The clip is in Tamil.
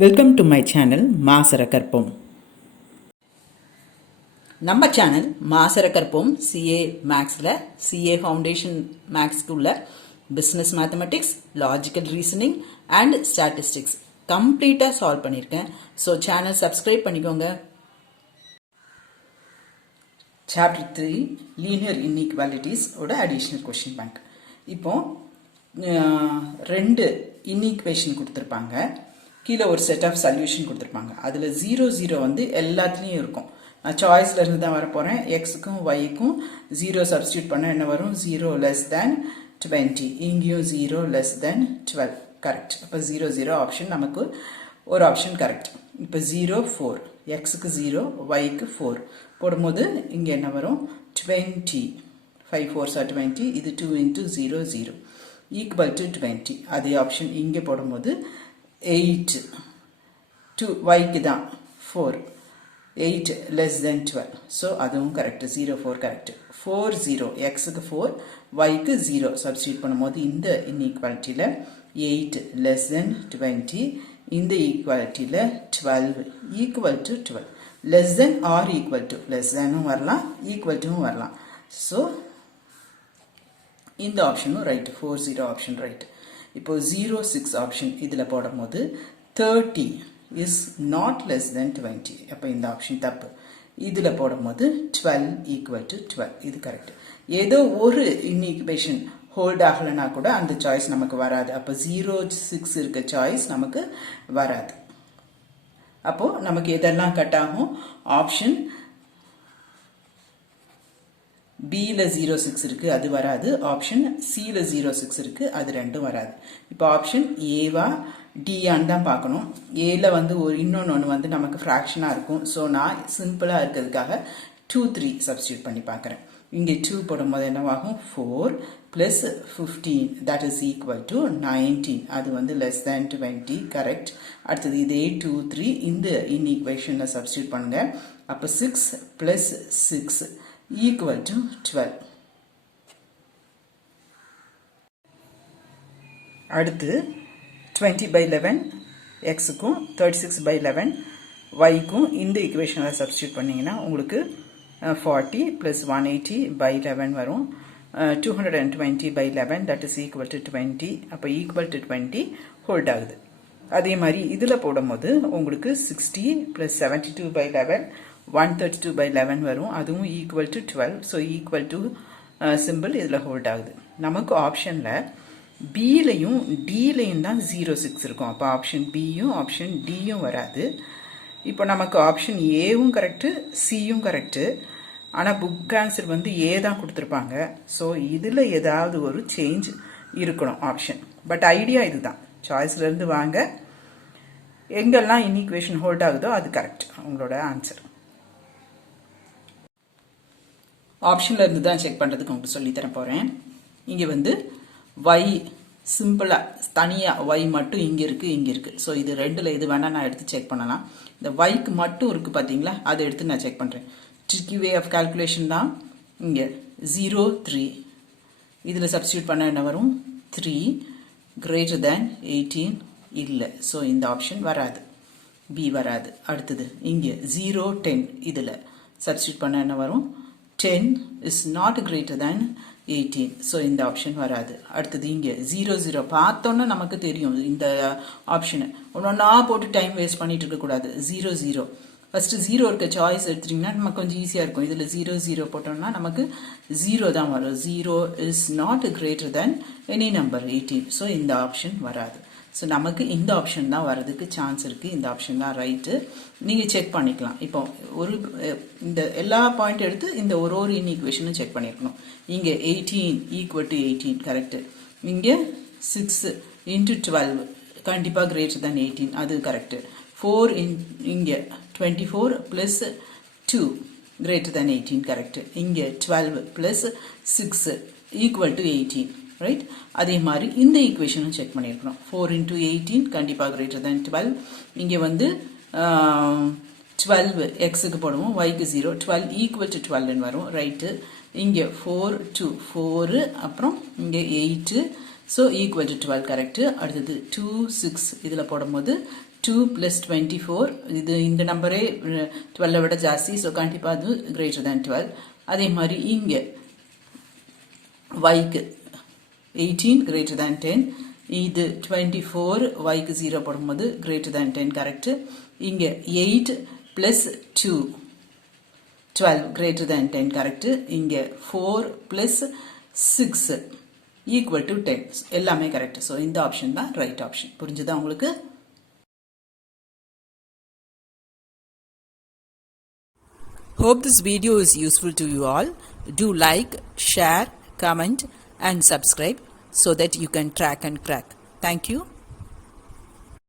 Welcome to my channel Maasarakarpom. நம்ம சேனல் Maasarakarpom CA Mathsல CA Foundation Mathsக்குள்ள business mathematics, logical reasoning and statistics கம்ப்ளீட்டாக சால்வ் பண்ணியிருக்கேன். ஸோ சேனல் சப்ஸ்கிரைப் பண்ணிக்கோங்க. சாப்டர் 3 லீனியர் இன்இக்வாலிட்டிஸ் ஓட அடிஷ்னல் கொஷின் பேங்க். இப்போ 2 இன்இக்வேஷன் கொடுத்துருப்பாங்க, கீழே ஒரு செட் ஆஃப் சொல்யூஷன் கொடுத்துருப்பாங்க. அதில் 0 0 வந்து எல்லாத்துலேயும் இருக்கும். நான் சாய்ஸில் இருந்து தான் வரப்போகிறேன். எக்ஸுக்கும் ஒய்க்கும் 0 சப்ஸ்டியூட் பண்ண என்ன வரும்? 0 less than 20. இங்கேயும் 0 less than 12. கரெக்ட். அப்போ 0 0 ஆப்ஷன் நமக்கு ஒரு ஆப்ஷன் கரெக்ட். இப்போ 0 4, எக்ஸுக்கு 0, ஒய்க்கு 4 போடும்போது இங்கே என்ன வரும்? 20. 5 4s are 20. இது 2 into 0 0 ஈக்குவல் டு 20. அதே ஆப்ஷன் இங்கே போடும்போது 8, 2 ஒய்க்கு தான் 4, 8 less than 12. ஸோ அதுவும் கரெக்ட். 0 4 கரெக்ட். 4 0, எக்ஸுக்கு 4, ஒய்க்கு 0 சப்ஸ்டியூட் பண்ணும்போது இந்த இன்இக்வாலிட்டியில் 8 less than 20, இந்த ஈக்குவாலிட்டியில் 12 equal to 12. Less than or equal to, லெஸ் தேனும் வரலாம், ஈக்குவல் டுவும் வரலாம். ஸோ இந்த ஆப்ஷனும் ரைட்டு. 4 0 option right. இப்போ 0 6 ஆப்ஷன் இதில் போடும்போது 30 is not less than 20. அப்போ இந்த ஆப்ஷன் தப்பு. இதில் போடும்போது 12 equal to 12. இது கரெக்ட். ஏதோ ஒரு இன்இக்வேஷன் ஹோல்ட் ஆகலைன்னா கூட அந்த சாய்ஸ் நமக்கு வராது. அப்போ 0 6 இருக்க சாய்ஸ் நமக்கு வராது. அப்போது நமக்கு எதெல்லாம் கட் ஆகும்? ஆப்ஷன் பியில் 0 6 இருக்குது, அது வராது. ஆப்ஷன் சியில் 0 6 இருக்குது, அது ரெண்டும் வராது. இப்போ ஆப்ஷன் ஏவா டியான்னு தான் பார்க்கணும். ஏல வந்து இன்னொன்று வந்து நமக்கு ஃப்ராக்ஷனாக இருக்கும். ஸோ நான் சிம்பிளாக இருக்கிறதுக்காக 2 3 சப்ஸ்டியூட் பண்ணி பார்க்குறேன். இங்கே 2 போடும்போது என்னவாகும்? 4 + 15 தட் இஸ் ஈக்குவல் டு 19. அது வந்து லெஸ் தேன் 20 கரெக்ட். அடுத்தது இதே 2 3 இந்த இன்இக்வேஷனில் சப்ஸ்டியூட் பண்ணுங்க. அப்போ 6 + 6 equal to 12. அடுத்து 20/11 எக்ஸுக்கும் 36/11 ஒய்க்கும் இந்த இக்குவேஷனில் சப்ஸ்டியூட் பண்ணிங்கன்னா உங்களுக்கு 40 + 180/11 வரும். 220/11 தட் இஸ் ஈக்குவல் டு 20. அப்போ ஈக்குவல் டு 20 ஹோல்ட் ஆகுது. அதே மாதிரி இதில் போடும்போது உங்களுக்கு 60 + 72/11 132/11 வரும். அதுவும் equal to 12. So equal to simple இதில் ஹோல்ட் ஆகுது. நமக்கு ஆப்ஷனில் பியிலையும் டியிலையும் தான் 0 6 இருக்கும். அப்போ ஆப்ஷன் பியும் ஆப்ஷன் டியும் வராது. இப்போ நமக்கு ஆப்ஷன் ஏவும் கரெக்டு, சியும் கரெக்டு. ஆனால் புக் ஆன்சர் வந்து ஏ தான் கொடுத்துருப்பாங்க. ஸோ இதில் ஏதாவது ஒரு சேஞ்ச் இருக்கணும் ஆப்ஷன். பட் ஐடியா இதுதான். சாய்ஸ்லேருந்து வாங்க, எங்கெல்லாம் இன்இக்வேஷன் ஹோல்ட் ஆகுதோ அது கரெக்ட் உங்களோட ஆன்சர். ஆப்ஷனில் இருந்து தான் செக் பண்ணுறதுக்கு உங்களுக்கு சொல்லித்தர போகிறேன். இங்கே வந்து ஒய் சிம்பிளாக தனியாக ஒய் மட்டும் இங்கே இருக்குது, இங்கே இருக்குது. ஸோ இது ரெண்டில் எது வேணால் நான் எடுத்து செக் பண்ணலாம். இந்த ஒய்க்கு மட்டும் இருக்குது பார்த்தீங்களா, அதை எடுத்து நான் செக் பண்ணுறேன். ட்ரிக்கி வே ஆஃப் கால்குலேஷன் தான். இங்கே 0 3 இதில் சப்ஸ்டியூட் பண்ண என்ன வரும்? 3 greater than 18 இல்லை. ஸோ இந்த ஆப்ஷன் வராது, பி வராது. அடுத்தது இங்கே 0 10 இதில் சப்ஸ்டியூட் பண்ண என்ன வரும்? 10 is not greater than 18. So இந்த ஆப்ஷன் வராது. அடுத்தது இங்கே 0 0 பார்த்தோன்னா நமக்கு தெரியும் இந்த ஆப்ஷனை. ஒன்றா போட்டு டைம் வேஸ்ட் பண்ணிட்டு இருக்கக்கூடாது. 0 0 ஃபஸ்ட்டு 0 இருக்க சாய்ஸ் எடுத்துட்டிங்கன்னா நமக்கு கொஞ்சம் ஈஸியாக இருக்கும். இதில் 0 0 போட்டோம்னா நமக்கு 0 தான் வரும். 0 is not greater than any number 18. So இந்த ஆப்ஷன் வராது. ஸோ நமக்கு இந்த ஆப்ஷன் தான் வரதுக்கு சான்ஸ் இருக்குது. இந்த ஆப்ஷன் தான் ரைட்டு. நீங்கள் செக் பண்ணிக்கலாம். இப்போ ஒரு இந்த எல்லா பாயிண்ட் எடுத்து இந்த ஒரு இன்இக்வேஷனும் செக் பண்ணியிருக்கணும். இங்கே 18 ஈக்குவல் டு 18 கரெக்டு. இங்கே 6 × 12 கண்டிப்பாக கிரேட்டர் தேன் 18, அது கரெக்டு. 4 இங்கே 24 + 2 கிரேட்டர் தேன் 18 கரெக்டு. இங்கே 12 + 6 ஈக்குவல் டு 18 ரைட். அதே மாதிரி இந்த ஈக்குவேஷனும் செக் பண்ணியிருக்கணும். 4 × 18 கண்டிப்பாக கிரேட்டர் தேன் 12. இங்கே வந்து 12 எக்ஸுக்கு போடுவோம், ஒய்க்கு 0, 12 ஈக்குவல் டு 12 வரும் ரைட்டு. இங்கே 4 2 4 அப்புறம் இங்கே 8 ஸோ ஈக்குவல் டு 12 கரெக்டு. அடுத்தது 2 6 இதில் போடும்போது 2 plus 24 இது இந்த நம்பரே 12 விட ஜாஸ்தி ஸோ கண்டிப்பாக அது greater than 12 அதே மாதிரி இங்கே yக்கு 18 greater than 10 இது 24 yக்கு 0 போடும்போது greater than 10 கரெக்ட் இங்கே 8 plus 2 12 greater than 10 கரெக்ட் இங்கே 4 plus 6 equal to 10 எல்லாமே கரெக்ட் ஸோ இந்த ஆப்ஷன் தான் ரைட் ஆப்ஷன் புரிஞ்சுதா உங்களுக்கு Hope this video is useful to you all. Do like, share, comment and subscribe so that you can track and crack. Thank you.